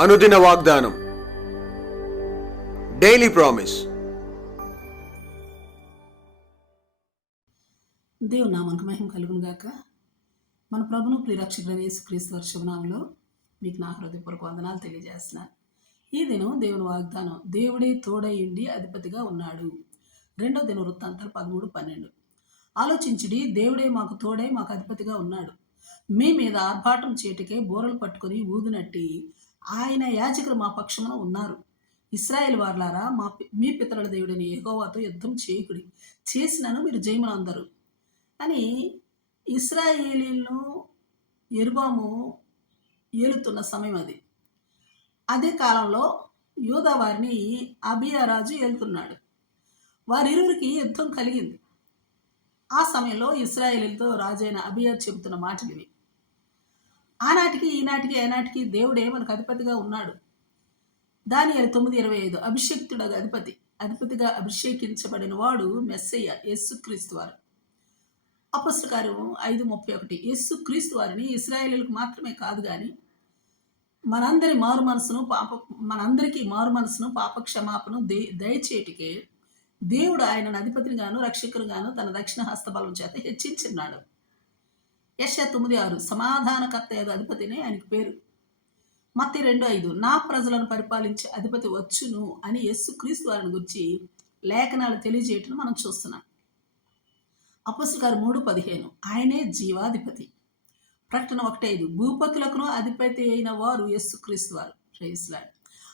అనుదిన వాగ్దానం. Daily promise దేవుని నామానికి మహిమ కలుగును గాక. మన ప్రభును ప్రిరక్షకుడైన యేసుక్రీస్తు వర్షభనామంలో మీకు నా హృదయపూర్వక వందనాలు తెలియజేస్తున్నాను. ఈ దినం దేవుని వాగ్దానం దేవుడే తోడై ఉండి అధిపతిగా ఉన్నాడు. రెండో దిన వృత్తాంతాలు పదమూడు పన్నెండు. ఆలోచించుడి దేవుడే మాకు తోడై మాకు అధిపతిగా ఉన్నాడు. మీ మీద ఆర్భాటం చేటికే బోరలు పట్టుకొని ఊదినట్టి ఆయన యాజకులు మా పక్షమున ఉన్నారు. ఇస్రాయేల్ వార్లారా మా మీ పితరుల దేవుడిని యెహోవాతో యుద్ధం చేయకుడి. చేసినను మీరు జయమునందరు అని ఇస్రాయేలీలను ఎరుబాము ఏలుతున్న సమయం అది. అదే కాలంలో యూదా వారిని అబియా రాజు ఏలుతున్నాడు. వారిరువురికి యుద్ధం కలిగింది. ఆ సమయంలో ఇస్రాయేలీలతో రాజైన అబియా చెబుతున్న మాటలు ఇవి ఆనాటికి ఈనాటికి ఏనాటికి దేవుడే మనకు అధిపతిగా ఉన్నాడు? దాని తొమ్మిది ఇరవై ఐదు. అభిషక్తుడగా అధిపతి. అధిపతిగా అభిషేకించబడిన వాడు మెస్సయ్య యేసుక్రీస్తు వారు. అపస్సు కార్యం ఐదు ముప్పై ఒకటి. యేసు క్రీస్తు వారిని ఇస్రాయేలీలకు మాత్రమే కాదు కానీ మనందరి మారు మనసును పాప మనందరికీ మారు మనసును పాపక్షమాపను దే దయచేటికే దేవుడు ఆయనను రక్షకుని గాను తన దక్షిణ హస్తబలం చేత హెచ్చించున్నాడు యశ తొమ్మిది ఆరు. సమాధానకర్త యొక్క అధిపతినే ఆయనకు పేరు. మత్తి రెండు ఐదు. నా ప్రజలను పరిపాలించే అధిపతి వచ్చును అని యేసు క్రీస్తు వారిని గురించి లేఖనాలు తెలియజేయటం మనం చూస్తున్నాం. అపస్సు గారు మూడు పదిహేను. ఆయనే జీవాధిపతి. ప్రకటన ఒకటి ఐదు. భూపతులకును అధిపతి అయిన వారు యేసుక్రీస్తు వారు. ప్రేయిస్లాడ్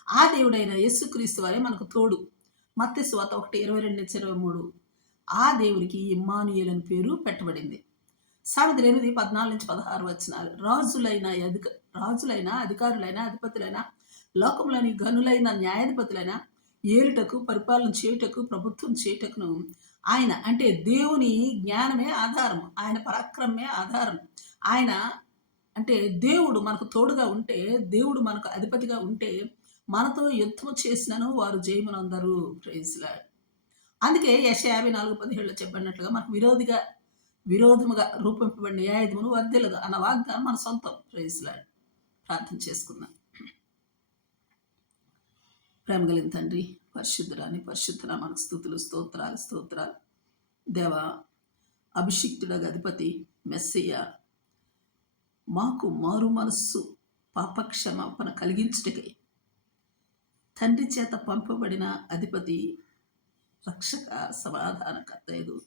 ఆ దేవుడైన యేసుక్రీస్తు వారే మనకు తోడు. మత్తి స్వాత ఒకటి ఇరవై రెండు నుంచి ఇరవై మూడు. ఆ దేవుడికి ఇమ్మానుయేల్ అని పేరు పెట్టబడింది. సామెతలు ఎనిమిది పద్నాలుగు నుంచి పదహారు వచ్చినారు రాజులైన అధిక రాజులైన అధికారులైన అధిపతులైన లోకంలోని గనులైన న్యాయాధిపతులైన ఏలుటకు పరిపాలన చేయుటకు ప్రభుత్వం చేయుటకును ఆయన అంటే దేవుని జ్ఞానమే ఆధారం ఆయన పరాక్రమే ఆధారం. ఆయన అంటే దేవుడు మనకు తోడుగా ఉంటే దేవుడు మనకు అధిపతిగా ఉంటే మనతో యుద్ధం చేసినను వారు జయమునందరూ. ప్రేజ్లా అందుకే యశ యాభై నాలుగు పదిహేడులో చెప్పినట్లుగా మనకు విరోధిగా విరోధముగా రూపింపబడిన న్యాయధమును వర్ధిల్లదు అన్న వాగ్దానం మన సొంతం. ప్రేజ్లా ప్రార్థన చేసుకుందాం. ప్రేమ కలిగిన తండ్రి పరిశుద్ధురాని పరిశుద్ధుల మనకు స్థుతులు స్తోత్రాలు స్తోత్రాలు. దేవ అభిషిక్తుడ అధిపతి మెస్సయ్య మాకు మారు మనస్సు పాపక్షమాపణ కలిగించుటకై తండ్రి చేత పంపబడిన అధిపతి రక్షక సమాధానకర్తయగు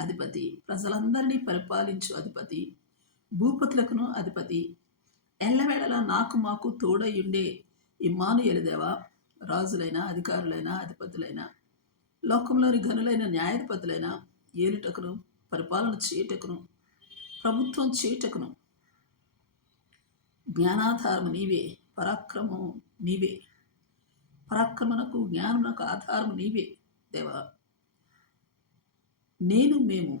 అధిపతి. ప్రజలందరినీ పరిపాలించు అధిపతి. భూపతులకును అధిపతి. ఎల్లవేళలా నాకు మాకు తోడయుండే ఇమ్మానుయలదేవా రాజులైన అధికారులైన అధిపతులైన లోకంలోని గనులైన న్యాయాధిపతులైన ఏలుటకును పరిపాలన చేయుటకును ప్రభుత్వం చేయుటకును. జ్ఞానాధారము నీవే పరాక్రమము నీవే. పరాక్రమణకు జ్ఞానమునకు ఆధారము నీవే దేవా. నేను మేము.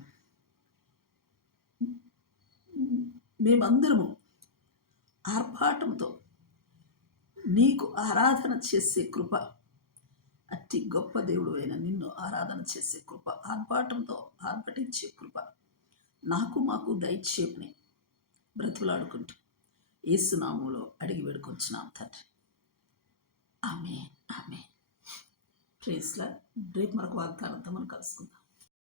మేమందరము ఆర్భాటంతో నీకు ఆరాధన చేసే కృప అట్టి గొప్ప దేవుడు అయిన నిన్ను ఆరాధన చేసే కృప ఆర్భాటంతో ఆర్భటించే కృప నాకు మాకు దయచేయమని బ్రతులాడుకుంటూ ఏసునామంలో అడిగి వేడుకొచ్చినాం తండ్రి. ఆమె ఆమె ప్రేస్లా రేపు మరొక వాగ్దానంతో మనం కలుసుకుందాం.